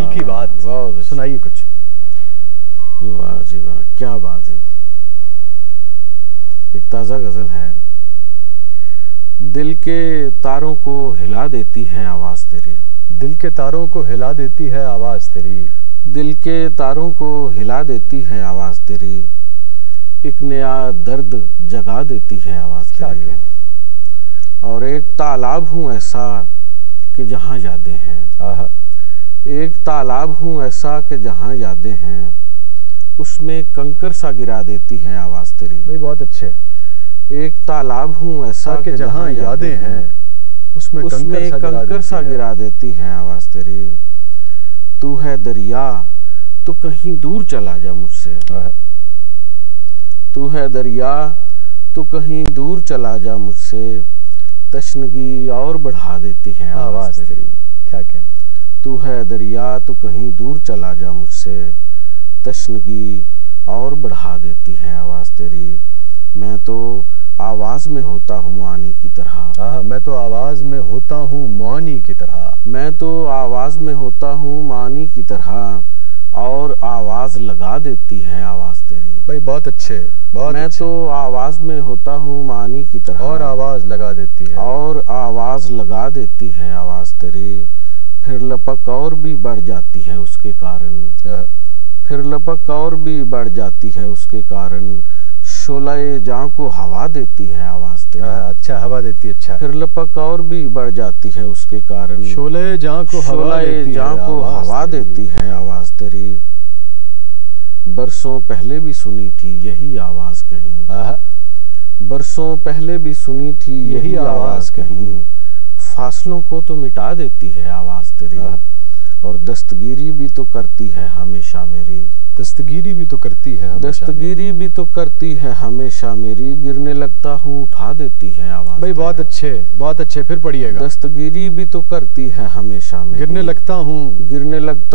दिल की बात। बहुत सुनाइए कुछ। वाह जी वाह, क्या बात है। एक ताज़ा गज़ल है। दिल के तारों को हिला देती है आवाज़ तेरी। दिल के तारों को हिला देती है आवाज़ तेरी। दिल के तारों को हिला देती है आवाज़ तेरी। एक नया दर्द जगा देती है आवाज़ तेरी। और एक तालाब हूँ ऐसा कि जहाँ यादें हैं। एक तालाब हूँ ऐसा कि जहाँ यादें हैं, उसमें कंकर सा गिरा देती है आवाज़ तेरी। भाई बहुत अच्छे। एक तालाब हूँ ऐसा कि जहाँ यादें हैं, उसमें कंकर सा गिरा देती है आवाज़ तेरी। तू है दरिया तो कहीं दूर चला जा मुझसे। तू है दरिया तो कहीं दूर चला जा मुझसे, तशनगी और बढ़ा देती है आवाज़ तेरी। क्या कहना। तू है दरिया तो कहीं दूर चला जा मुझसे, तशनगी और बढ़ा देती है आवाज़ तेरी। मैं तो आवाज़ में होता हूँ मुआनी की तरह। मैं तो आवाज़ में होता हूँ मुआनी की तरह। मैं तो आवाज़ में होता हूँ मुआनी की तरह, और आवाज़ लगा देती है आवाज़ तेरी। भाई बहुत अच्छे, बहुत मैं अच्छे। तो आवाज़ में होता हूँ मुआनी की तरह, और आवाज़ लगा देती है। और आवाज़ लगा देती है आवाज़ तेरी। फिर लपक और भी बढ़ जाती है उसके कारण। फिर लपक और भी बढ़ जाती है उसके कारण, शोलाए जाँ को हवा देती है आवाज़ तेरी। अच्छा, हवा देती है। अच्छा। फिर लपक और भी बढ़ जाती है उसके कारण, शोलाए जाँ को हवा देती है आवाज़ तेरी। बरसों पहले भी सुनी थी यही आवाज़ कहीं। बरसों पहले भी सुनी थी यही आवाज़ कहीं, फासलों को तो मिटा देती है आवाज़ तेरी। और दस्तगीरी भी तो करती है हमेशा मेरी। दस्तगीरी भी तो करती है हमेशा। दस्तगीरी भी तो करती है हमेशा मेरी, गिरने लगता हूँ उठा देती है आवाज़। भाई बहुत अच्छे, बहुत अच्छे। फिर पढ़िएगा। दस्तगीरी भी तो करती है हमेशा मेरी, गिरने लगता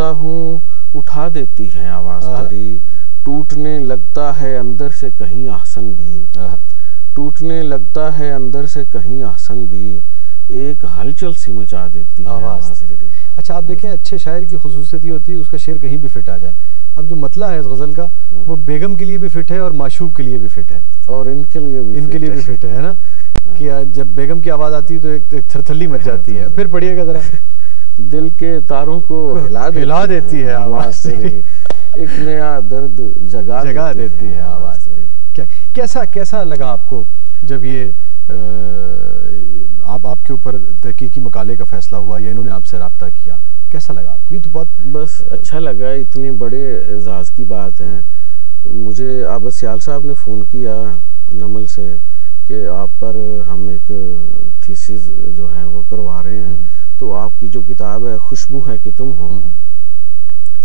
हूँ उठा देती है आवाज़ तेरी। टूटने लगता है अंदर से कहीं आसन भी। टूटने लगता है अंदर से कहीं आसन भी, एक हलचल सी मचा देती है आवाज़ तेरी। अच्छा, आप देखें, अच्छे शायर की खुसूसियत ये होती है उसका शेर कहीं भी फिट आ जाए। अब जो मतला है इस गज़ल का, वो बेगम के लिए भी फिट है और माशूक के लिए भी फिट है, और इनके लिए भी फिट है ना। कि जब बेगम की आवाज़ आती है तो एक थरथल्ली मच जाती है। फिर पढ़िएगा ज़रा। दिल के तारों को हिला देती है आवाज़ तेरी, एक नया दर्द जगा देती है आवाज़ तेरी। कैसा लगा आपको जब ये आपके ऊपर तहकीकी मकाले का फैसला हुआ या इन्होंने आपसे रब्ता किया? कैसा लगा आपको? ये तो बहुत बस अच्छा लगा। इतनी बड़े एजाज़ की बात है। मुझे आबद सियाल साहब ने फ़ोन किया नमल से कि आप पर हम एक थीसिस जो है वो करवा रहे हैं, तो आपकी जो किताब है खुशबू है कि तुम हो,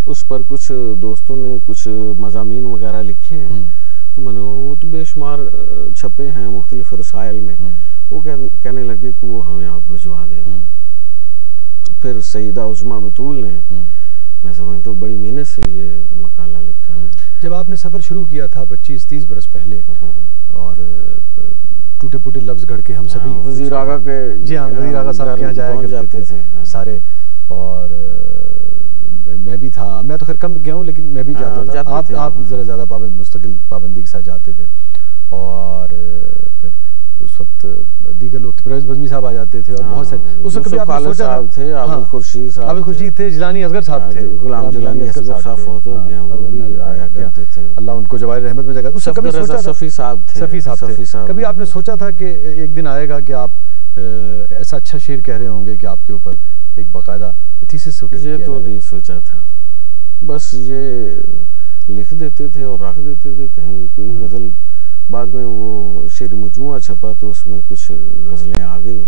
उस पर कुछ दोस्तों ने कुछ मज़ामीन वगैरह लिखे हैं। तो मैंने वो तो बेशुमार छपे हैं मुख्तलिफ रसायल में। वो कहने लगे कि वो हमें आप भिजवा दें। तो फिर सईदा उस्मा बतूल ने, मैं समझता हूँ बड़ी मेहनत से ये मकाला लिखा है। जब आपने सफ़र शुरू किया था 25-30 बरस पहले, और टूटे फूटे लफ्ज़ गढ़ के हम सभी वज़ीर आगा के, जी हाँ, वज़ीर आगा साहब के यहाँ जाया करते थे सारे, और मैं भी था। मैं तो खैर कम गया हूँ, लेकिन मैं भी जाता था। आप ज़रा ज़्यादा मुस्तकिल पाबंदी के साथ जाते थे। और फिर उस वक्त दीगर लोग थे, परवेज़ बज़मी साहब आ जाते थे, और बहुत सारे उस वक्त भी आपने सोचा थे। आबिद खुर्शीद थे, जिलानी असगर साहब थे, गुलाम जिलानी असगर साहब फोत हो गए, वो भी आया करते थे। अल्लाह उनको जवाहिर रहमत में जगह। उससे कभी सोचा था, सफ़ी साहब थे, कभी आपने सोचा था कि एक दिन आएगा कि आप ऐसा अच्छा शेर कह रहे होंगे कि आपके ऊपर एक बाकायदा थीसिस? ये तो नहीं सोचा था, बस ये लिख देते थे और रख देते थे कहीं कोई गज़ल। बाद में वो शेर मजमुआ छपा तो उसमें कुछ गज़लें आ गई,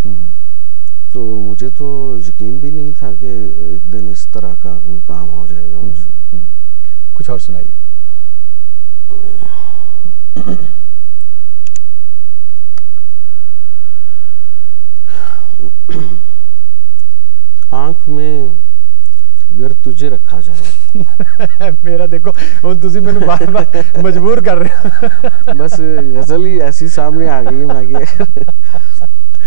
तो मुझे तो यकीन भी नहीं था कि एक दिन इस तरह का कोई काम हो जाएगा मुझसे। कुछ और सुनाइए। आँख में अगर तुझे रखा जाए मेरा देखो ਹੁਣ ਤੁਸੀਂ ਮੈਨੂੰ बार-बार मजबूर कर रहे हो। बस गजल ही ऐसी सामने आ गई है मैं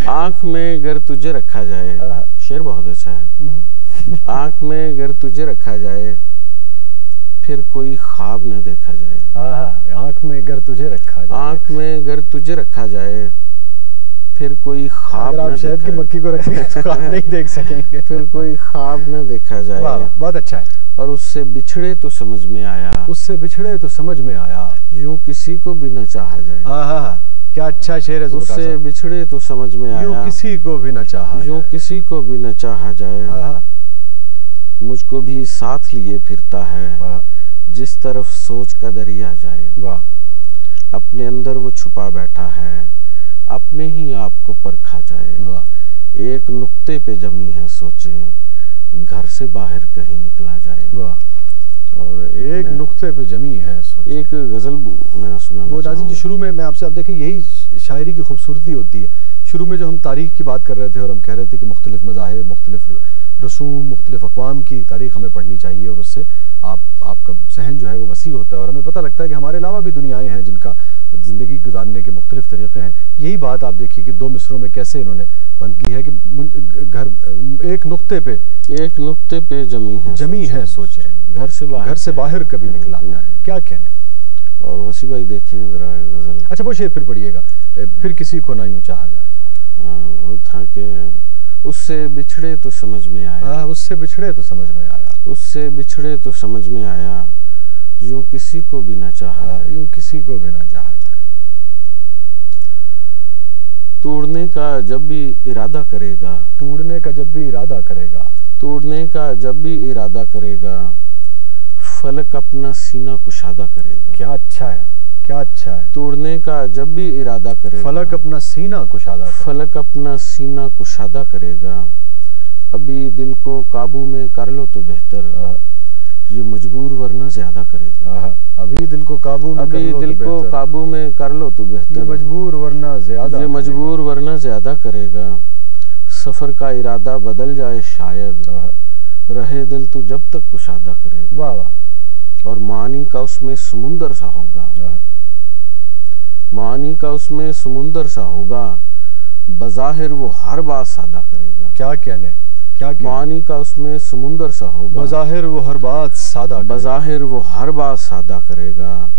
आँख में अगर तुझे रखा जाए। शेर बहुत अच्छा है। आँख में अगर तुझे रखा जाए फिर कोई ख्वाब न देखा जाए। आँख में अगर तुझे रखा जाए, आँख में अगर तुझे रखा जाए फिर कोई ख्वाब न देखा जाए। शहद की मक्खी को रखेंगे तो ख्वाब नहीं देख सकेंगे। फिर कोई ख्वाब न देखा जाए। बहुत अच्छा है। और उससे बिछड़े तो समझ में आया, उससे बिछड़े तो समझ में आया, यूं किसी को भी न चाहा जाए। क्या अच्छा शेर है। उससे बिछड़े तो समझ में आया, यूं किसी को भी न चाहा, यूं किसी को भी न चाहा जाए। मुझको भी साथ लिए फिरता है जिस तरफ सोच का दरिया जाए। वाह। अपने अंदर वो छुपा बैठा है, अपने ही आप को परखा जाए। वाह। एक नुक्ते पे जमी है सोचे, घर से बाहर कहीं निकला जाए। वाह। और एक नुक्ते पे जमी है सोचे। एक गजल मैं सुनाना वो नाज़िम जी, शुरू में मैं आपसे, आप देखें यही शायरी की खूबसूरती होती है। शुरू में जो हम तारीख़ की बात कर रहे थे और हम कह रहे थे कि मुख्तलिफ मज़ाहिब, मुख्तलिफ रसूम, मुख्तलिफ अक़वाम की तारीख़ हमें पढ़नी चाहिए और उससे आपका सहन जो है वो वसी होता है और हमें पता लगता है कि हमारे अलावा भी दुनियाएं हैं जिनका ज़िंदगी गुजारने के मुख्तलिफ तरीक़े हैं। यही बात आप देखिए कि 2 मिसरों में कैसे इन्होंने बंद की है कि एक नुक्ते पे जमी है सोचे, घर से बाहर कभी निकला जाए। क्या कहने। और वसी भाई देखें जरा गजल। अच्छा, वो शेर फिर पढ़िएगा, फिर किसी को ना यूं चाहा जाए। वो था कि उससे बिछड़े तो समझ में आया, उससे बिछड़े तो समझ में आया, उससे बिछड़े तो समझ में आया, यूं किसी को भी ना चाहा जाए, यूं किसी को भी ना चाहा जाए। तोड़ने का जब भी इरादा करेगा, तोड़ने का जब भी इरादा करेगा, तोड़ने का जब भी इरादा करेगा, फलक अपना सीना कुशादा करेगा। क्या अच्छा है, क्या अच्छा है। तोड़ने का जब भी इरादा करेगा, फलक अपना सीना कुशादा, फलक अपना सीना कुशादा करेगा। अभी दिल को काबू में कर लो तो बेहतर, ये मजबूर वरना ज्यादा करेगा। अभी दिल को काबू में कर लो तो बेहतर, ये मजबूर वरना ज्यादा करेगा। सफर का इरादा बदल जाए शायद, रहे दिल तो जब तक कुशादा करेगा। वाह वाह। और मानी का उसमें समुंदर सा होगा, मानी का उसमें समुंदर सा होगा, बज़ाहिर वो हर बात सादा करेगा। क्या कहने, क्या मानी का उसमें समुंदर सा होगा, बज़ाहिर वो हर बात सादा, बज़ाहिर वो हर बात सादा करेगा।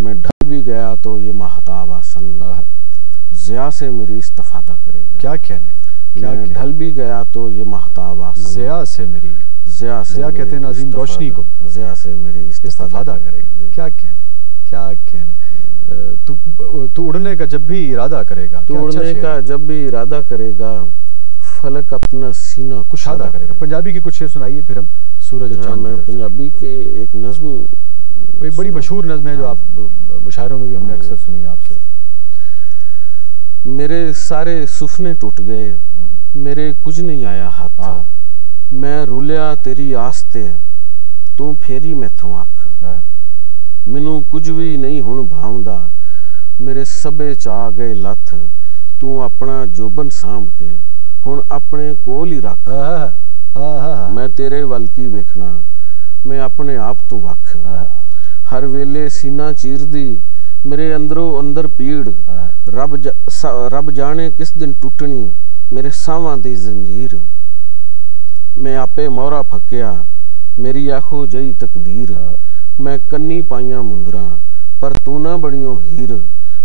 मैं ढल भी गया तो ये महताब आसन, ज़िया से मेरी इस्तिफादा करेगा। क्या कहने, क्या ढल भी गया तो ये महताब आसन, ज़िया कहते हैं नाज़िम रोशनी को, ज़िया से मेरी इस्तिफादा करेगा। क्या कहने, क्या कहने। तू उड़ने का जब भी इरादा करेगा, तोड़ने का जब भी इरादा करेगा, फलक अपना सीना कुशादा करेगा। पंजाबी की कुछ शेर सुनाइए फिर हम सूरज और चांद। मैं पंजाबी के एक नज़्म, एक बड़ी मशहूर नज़्म है जो आप मुशायरों में भी हमने अक्सर सुनी है आपसे। मेरे सारे सुफने टूट गए, मेरे कुछ नहीं आया हाथ, मैं रुलिया तेरी आस्ते, तू फेरी मैथों अख। मैनू कुछ भी नहीं हुण भावदा, मेरे सबे चा गए लथ, तू अपना जोबन साम के हुण अपने कोल ही रख। मैं तेरे वल की वेखना, मैं अपने आप तू वख। हर वेले सीना चीरदी, मेरे अंदरों अंदर पीड़, रब जाने किस दिन टुटनी, मेरे सावां दी जंजीर। मैं आपे मोहरा फकिया, मेरी आखो जई तकदीर। मैं कन्नी पाइया मुंदरा, पर तू ना बनियो हीर।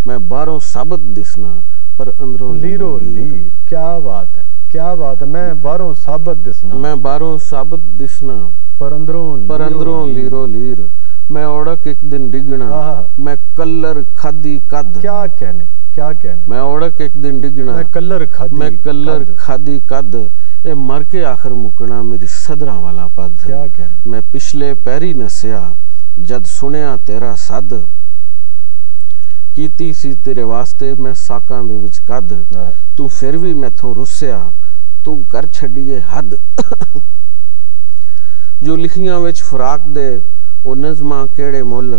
मैं बाहरों साबत दिसना, पर अंदरों लीरो लीर। क्या बात है, क्या बात है। मैं बाहरों साबत दिसना, मैं बाहरों साबत दिसना, पर अंदरों लीरो लीर। मैं ओढ़क एक दिन डिगना, मैं कलर खादी कद। क्या कहने, क्या कहने। मैं ओढ़क एक दिन डिगना, मैं कलर खादी कद। ए मर के आखिर मुकना, मेरी सदरा वाला पद। क्या कहने। मैं पिछले पैरी नसिया, जद सुनिया तेरा सद। कीती सी तेरे वास्ते मैं साकां दे विच कद, तू फिर भी मैथों रुसिया, तू कर छड़िए हद। जो लिखियां विच फराक दे, ओ नज़मां केड़े मुल।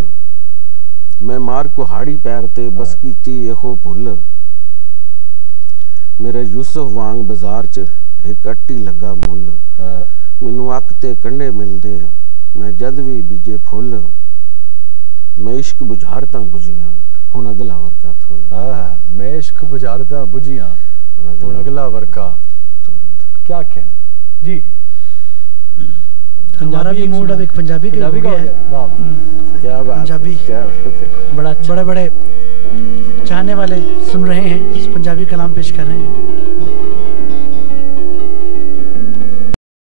मैं मार कुहाड़ी पैर ते बस कीती एहो भुल। मेरे यूसुफ वांग बाजार च एक अट्टी लगा मुल। मैनू अक ते कंडे मिलदे, मैं जद भी बीजे फुल। मैं इश्क बुझारतां बुझियां, हुण अगला वरका थोल। मैं इश्क बुझारतां बुझियां, हुण अगला वरका। क्या कहने जी। हमारा भी मूड अब एक पंजाबी का हो गया है। क्या बात, पंजाबी क्या बड़ा बड़े बड़े चाहने वाले सुन रहे हैं, इस पंजाबी कलाम पेश कर रहे हैं।